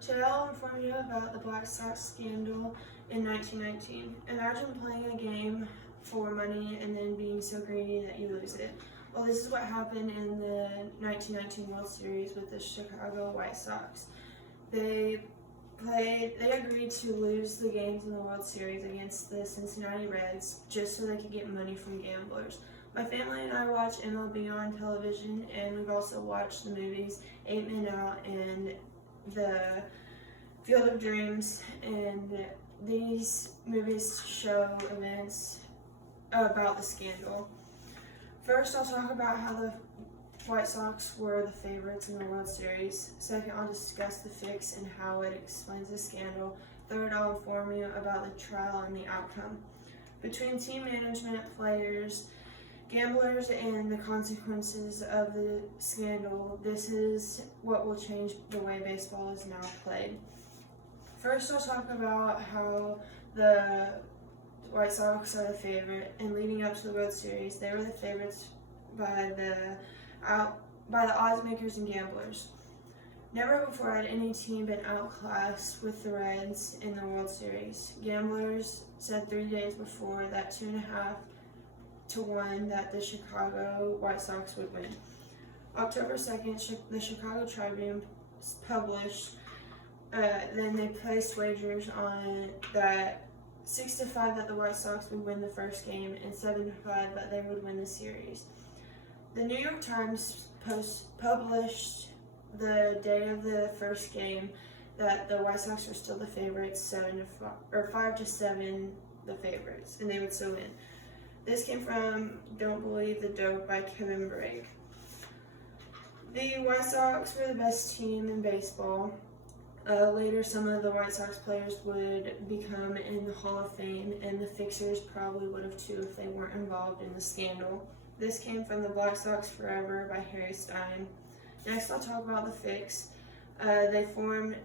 Today I'll inform you about the Black Sox Scandal in 1919. Imagine playing a game for money and then being so greedy that you lose it. Well, this is what happened in the 1919 World Series with the Chicago White Sox. They agreed to lose the games in the World Series against the Cincinnati Reds just so they could get money from gamblers. My family and I watch MLB on television, and we've also watched the movies 8 Men Out and the Field of Dreams, and these movies show events about the scandal. First, I'll talk about how the White Sox were the favorites in the World Series. Second, I'll discuss the fix and how it explains the scandal. Third, I'll inform you about the trial and the outcome. Between team management, players, gamblers, and the consequences of the scandal, this is what will change the way baseball is now played. First, I'll talk about how the White Sox are the favorite, and leading up to the World Series, they were the favorites by the odds makers and gamblers. Never before had any team been outclassed with the Reds in the World Series. Gamblers said 3 days before that 2.5 to 1 that the Chicago White Sox would win. October 2nd, the Chicago Tribune published, then they placed wagers on that 6-5 that the White Sox would win the first game and 7-5 that they would win the series. The New York Times published the day of the first game that the White Sox were still the favorites, 5-7 the favorites, and they would still win. This came from Don't Believe the Dope by Kevin Bragg. The White Sox were the best team in baseball. Later, some of the White Sox players would become in the Hall of Fame, and the Fixers probably would have too if they weren't involved in the scandal. This came from the Black Sox Forever by Harry Stein. Next, I'll talk about the fix. They formed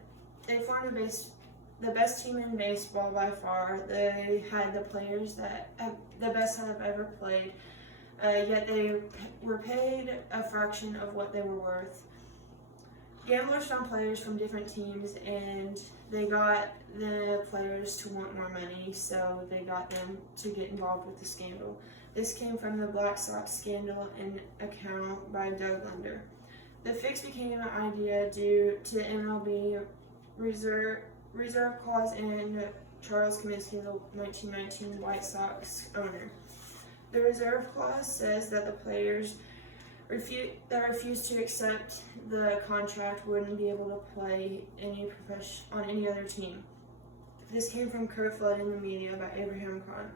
the best team in baseball by far. They had the players that the best that have ever played, yet they were paid a fraction of what they were worth. Gamblers found players from different teams, and they got the players to want more money, so they got them to get involved with the scandal. This came from the Black Sox Scandal, an account by Doug Linder. The fix became an idea due to MLB reserve clause and Charles Comiskey, the 1919 White Sox owner. The reserve clause says that the players that refused to accept the contract wouldn't be able to play on any other team. This came from Kurt Flood in the Media by Abraham Kahn.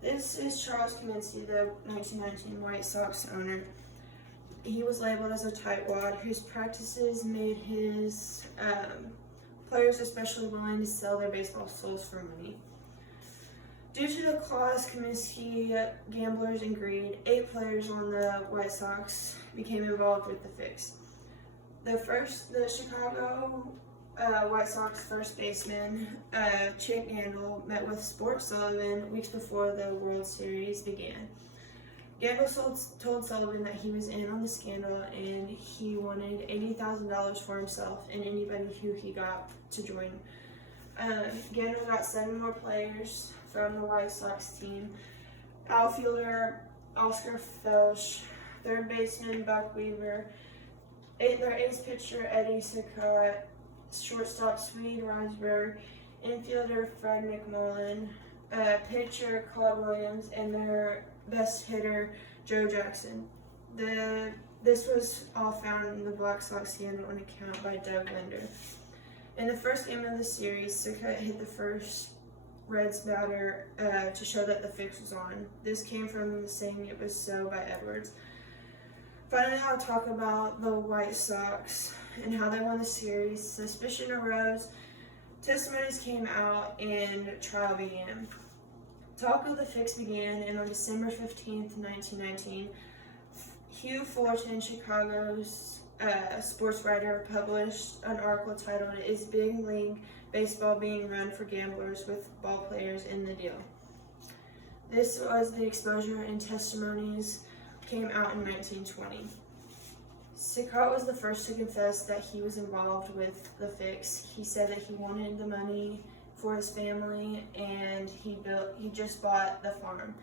This is Charles Comiskey, the 1919 White Sox owner. He was labeled as a tightwad whose practices made his players especially willing to sell their baseball souls for money. Due to the clause, Comiskey, gamblers, and greed, 8 players on the White Sox became involved with the fix. The Chicago White Sox first baseman, Chick Gandil, met with Sports Sullivan weeks before the World Series began. Gandil told Sullivan that he was in on the scandal and he wanted $80,000 for himself and anybody who he got to join. Gandil got 7 more players from the White Sox team: outfielder Oscar Felsch, third baseman Buck Weaver, their ace pitcher Eddie Saccott, shortstop Swede Risberg, infielder Fred McMullen, pitcher Claude Williams, and their best hitter Joe Jackson. This was all found in the Black Sox Scandal, an account by Doug Linder. In the first game of the series, Saccott hit the first Reds batter to show that the fix was on. This came from Saying It Was So by Edwards. Finally, I'll talk about the White Sox and how they won the series. Suspicion arose, testimonies came out, and trial began. Talk of the fix began, and on December 15th, 1919, Hugh Fullerton, Chicago's sports writer, published an article titled "Is Big League Baseball Being Run for Gamblers with Ball Players in the Deal?" This was the exposure, and testimonies came out in 1920. Scott was the first to confess that he was involved with the fix. He said that he wanted the money for his family, and he just bought the farm.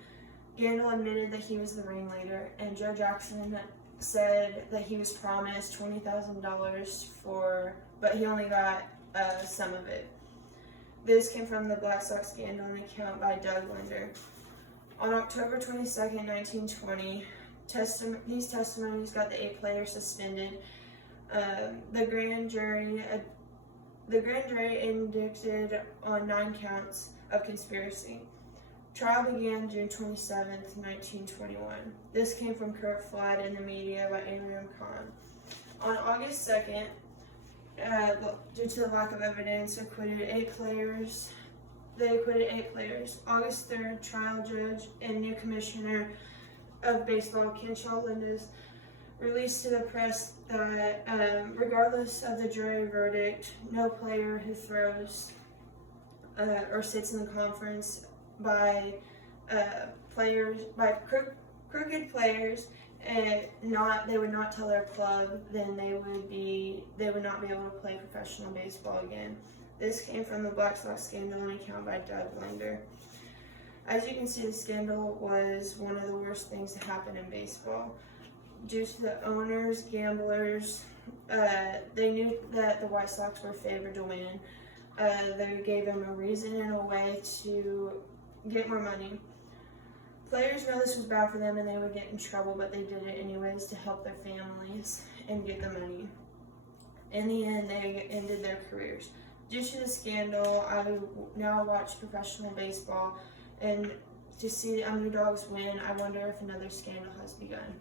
Scandal admitted that he was the ringleader, and Joe Jackson said that he was promised $20,000 but he only got some of it. This came from the Black Sox Scandal, an account by Doug Linder. On October 22nd, 1920, these testimonies got the 8 players suspended. The grand jury indicted on 9 counts of conspiracy. Trial began June 27th, 1921. This came from Kurt Flood in the media by Abraham Kahn. On August 2nd, due to the lack of evidence, they acquitted 8 players. August 3rd, trial judge and new commissioner of baseball, Kenshaw Lindes, released to the press that regardless of the jury verdict, no player who throws or sits in the conference by crooked players, they would not tell their club, then they would not be able to play professional baseball again. This came from the Black Sox Scandal, an account by Doug Linder. As you can see, the scandal was one of the worst things to happen in baseball. Due to the owners, gamblers, they knew that the White Sox were favored to win. They gave them a reason and a way to get more money. Players know this was bad for them and they would get in trouble, but they did it anyways to help their families and get the money. In the end, they ended their careers. Due to the scandal, I now watch professional baseball, and to see the underdogs win, I wonder if another scandal has begun.